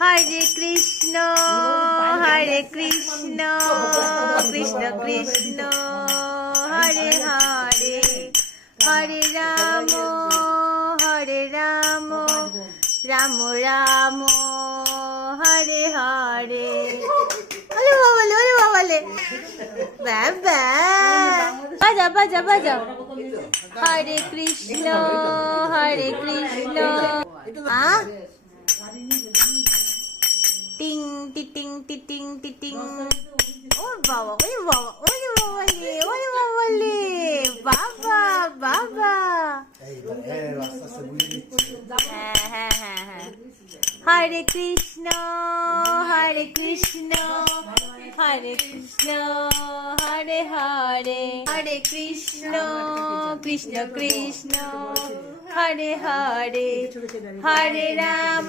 হরে কৃষ্ণ কৃষ্ণ কৃষ্ণ হরে হরে হরে রাম রাম রাম হরে হরে। ওরে বাবালে ওরে বাবালে বাবা বাজা বাজা বাজা। হরে কৃষ্ণ টিং টিটিং টিটিং টিটিং। ও বাবা ওরে বাবা ওরে বাবালে ওরে বাবালে বাবা বাবা। হ্যাঁ হ্যাঁ হ্যাঁ হ্যাঁ। হরে কৃষ্ণ হরে কৃষ্ণ হরে হরে হরে কৃষ্ণ কৃষ্ণ কৃষ্ণ হরে হরে হরে রাম